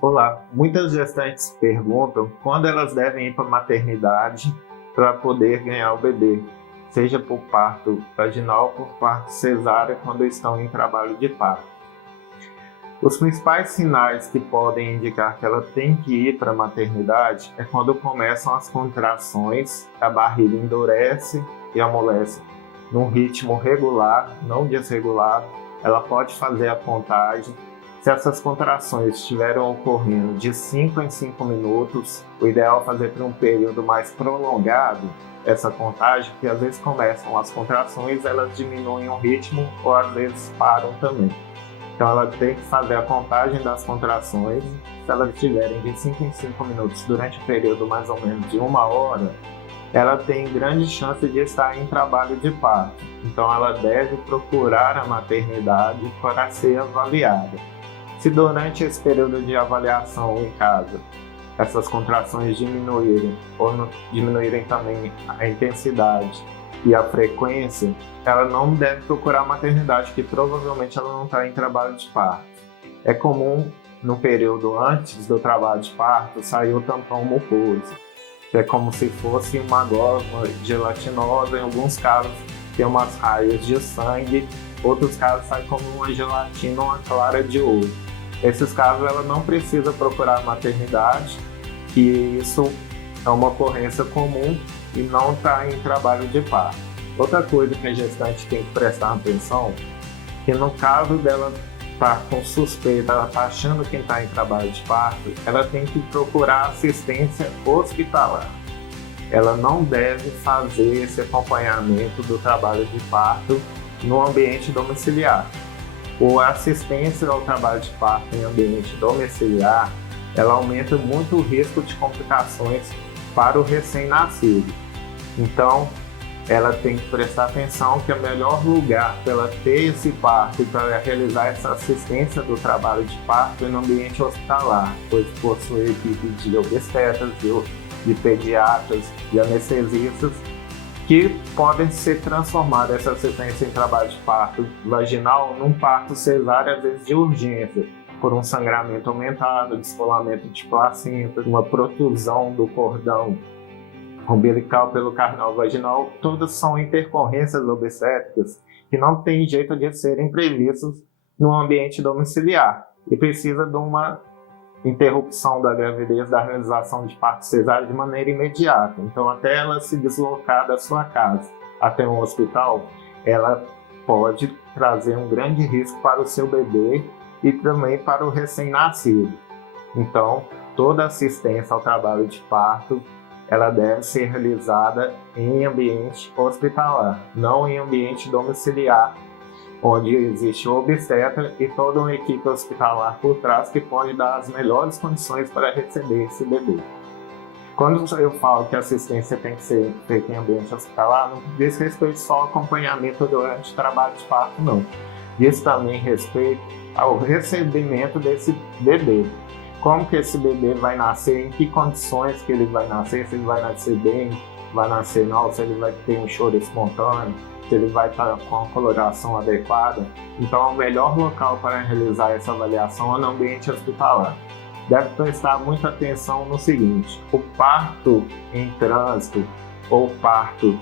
Olá, muitas gestantes perguntam quando elas devem ir para a maternidade para poder ganhar o bebê, seja por parto vaginal ou por parto cesárea quando estão em trabalho de parto. Os principais sinais que podem indicar que ela tem que ir para a maternidade é quando começam as contrações, a barriga endurece e amolece num ritmo regular, não desregulado. Ela pode fazer a contagem. Se essas contrações estiverem ocorrendo de 5 em 5 minutos, o ideal é fazer por um período mais prolongado essa contagem, porque às vezes começam as contrações, elas diminuem o ritmo ou às vezes param também. Então ela tem que fazer a contagem das contrações. Se elas estiverem de 5 em 5 minutos durante um período mais ou menos de 1 hora, ela tem grande chance de estar em trabalho de parto. Então ela deve procurar a maternidade para ser avaliada. Se durante esse período de avaliação em casa essas contrações diminuírem ou diminuírem também a intensidade e a frequência, ela não deve procurar a maternidade, que provavelmente ela não está em trabalho de parto. É comum no período antes do trabalho de parto sair o tampão mucoso, que é como se fosse uma gosma gelatinosa. Em alguns casos tem umas raias de sangue, outros casos sai como uma gelatina ou uma clara de ovo. Nesses casos ela não precisa procurar a maternidade, que isso é uma ocorrência comum e não está em trabalho de parto. Outra coisa que a gestante tem que prestar atenção, que no caso dela estar com suspeita, ela está achando que está em trabalho de parto, ela tem que procurar assistência hospitalar. Ela não deve fazer esse acompanhamento do trabalho de parto no ambiente domiciliar. A assistência ao trabalho de parto em ambiente domiciliar, ela aumenta muito o risco de complicações para o recém-nascido. Então, ela tem que prestar atenção que o melhor lugar para ela ter esse parto e para realizar essa assistência do trabalho de parto é no ambiente hospitalar, pois possui equipe de obstetras, de pediatras, de anestesistas, que podem ser transformadas essa assistência em trabalho de parto vaginal num parto cesárea, às vezes de urgência, por um sangramento aumentado, descolamento de placenta, uma protusão do cordão umbilical pelo canal vaginal. Todas são intercorrências obstétricas que não tem jeito de serem previstas no ambiente domiciliar e precisa de uma interrupção da gravidez, da realização de parto cesárea de maneira imediata. Então, até ela se deslocar da sua casa até um hospital, ela pode trazer um grande risco para o seu bebê e também para o recém-nascido. Então, toda assistência ao trabalho de parto, ela deve ser realizada em ambiente hospitalar, não em ambiente domiciliar, onde existe o obstetra e toda uma equipe hospitalar por trás que pode dar as melhores condições para receber esse bebê. Quando eu falo que a assistência tem que ser feita em ambiente hospitalar, não diz respeito só ao acompanhamento durante o trabalho de parto, não. Diz também respeito ao recebimento desse bebê. Como que esse bebê vai nascer, em que condições que ele vai nascer, se ele vai nascer bem, vai nascer mal, se ele vai ter um choro espontâneo, se ele vai estar com a coloração adequada. Então, o melhor local para realizar essa avaliação é no ambiente hospitalar. Deve prestar muita atenção no seguinte: o parto em trânsito ou parto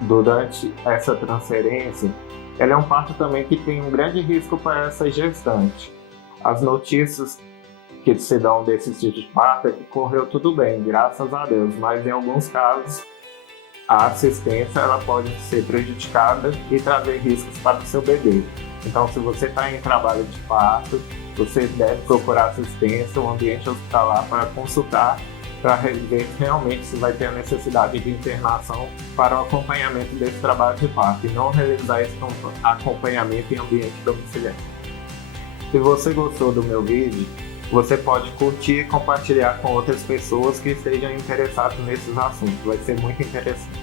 durante essa transferência, ele é um parto também que tem um grande risco para essa gestante. As notícias que se dão desse tipo de parto é que correu tudo bem, graças a Deus, mas em alguns casos a assistência ela pode ser prejudicada e trazer riscos para o seu bebê. Então, se você está em trabalho de parto, você deve procurar assistência, um ambiente hospitalar para consultar, para ver realmente se vai ter a necessidade de internação para o acompanhamento desse trabalho de parto e não realizar esse acompanhamento em ambiente domiciliar. Se você gostou do meu vídeo, você pode curtir e compartilhar com outras pessoas que estejam interessadas nesses assuntos. Vai ser muito interessante.